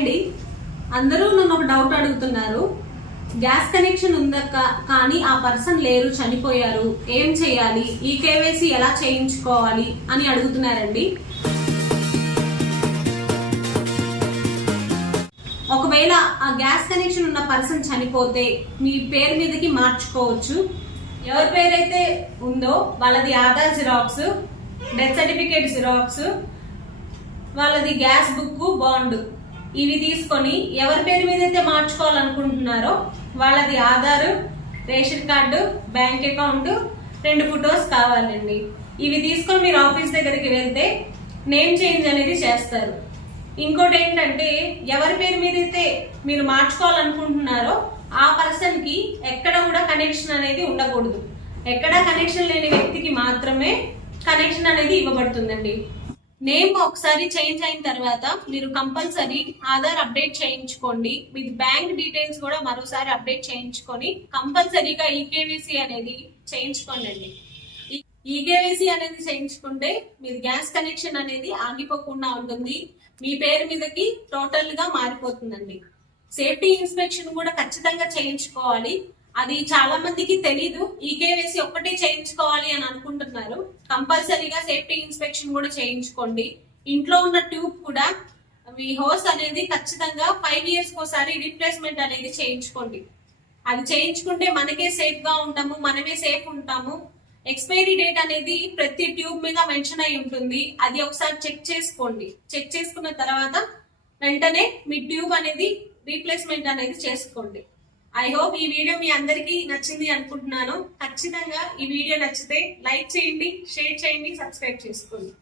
అండి, అందరూ నన్ను ఒక డౌట్ అడుగుతున్నారు. గ్యాస్ కనెక్షన్ ఉందక్క, కానీ ఆ పర్సన్ లేరు, చనిపోయారు, ఏం చేయాలి, ఈ కేవైసీ ఎలా చేయించుకోవాలి అని అడుగుతున్నారండి. ఒకవేళ ఆ గ్యాస్ కనెక్షన్ ఉన్న పర్సన్ చనిపోతే మీ పేరు మీదకి మార్చుకోవచ్చు. ఎవరి పేరైతే ఉందో వాళ్ళది Aadhaar xerox, death certificate xerox, వాళ్ళది గ్యాస్ బుక్, బాండ్, ఇవి తీసుకొని ఎవరి పేరు మీద అయితే మార్చుకోవాలనుకుంటున్నారో వాళ్ళది Aadhaar, ration card, bank account, 2 photos కావాలండి. ఇవి తీసుకొని మీరు ఆఫీస్ దగ్గరికి వెళ్తే నేమ్ చేంజ్ అనేది చేస్తారు. ఇంకోటి ఏంటంటే, ఎవరి పేరు మీద అయితే మీరు మార్చుకోవాలనుకుంటున్నారో ఆ పర్సన్ కి ఎక్కడ కూడా కనెక్షన్ అనేది ఉండకూడదు. ఎక్కడ కనెక్షన్ లేని వ్యక్తికి మాత్రమే కనెక్షన్ అనేది ఇవ్వబడుతుందండి. నేమ్ ఒకసారి చేంజ్ అయిన తర్వాత మీరు కంపల్సరీ ఆధార్ అప్డేట్ చేయించుకోండి. మీ బ్యాంక్ డీటెయిల్స్ కూడా మరోసారి అప్డేట్ చేయించుకొని కంపల్సరీగా ఈకేవైసీ అనేది చేయించుకోండి. ఈకేవైసీ అనేది చేయించుకుంటే మీరు గ్యాస్ కనెక్షన్ అనేది ఆగిపోకుండా ఉంటుంది. మీ పేరు మీదకి టోటల్ గా మారిపోతుందండి. సేఫ్టీ ఇన్స్పెక్షన్ కూడా ఖచ్చితంగా చేయించుకోవాలి. అది చాలా మందికి తెలీదు. ఈకేవైసీ ఒక్కటే చేయించుకోవాలి అని అనుకుంటున్నారు. కంపల్సరీగా సేఫ్టీ ఇన్స్పెక్షన్ కూడా చేయించుకోండి. ఇంట్లో ఉన్న ట్యూబ్ కూడా మీ హోస్ అనేది ఖచ్చితంగా 5 years ఒకసారి రీప్లేస్మెంట్ అనేది చేయించుకోండి. అది చేయించుకుంటే మనకే సేఫ్ గా ఉంటాము, మనమే సేఫ్ ఉంటాము. ఎక్స్పైరీ డేట్ అనేది ప్రతి ట్యూబ్ మీద మెన్షన్ అయి ఉంటుంది. అది ఒకసారి చెక్ చేసుకోండి. చెక్ చేసుకున్న తర్వాత వెంటనే మీ ట్యూబ్ అనేది రీప్లేస్మెంట్ అనేది చేసుకోండి. ఐ హోప్ ఈ వీడియో మీ అందరికీ నచ్చింది అనుకుంటున్నాను. ఖచ్చితంగా ఈ వీడియో నచ్చితే లైక్ చేయండి, షేర్ చేయండి, సబ్స్క్రైబ్ చేసుకోండి.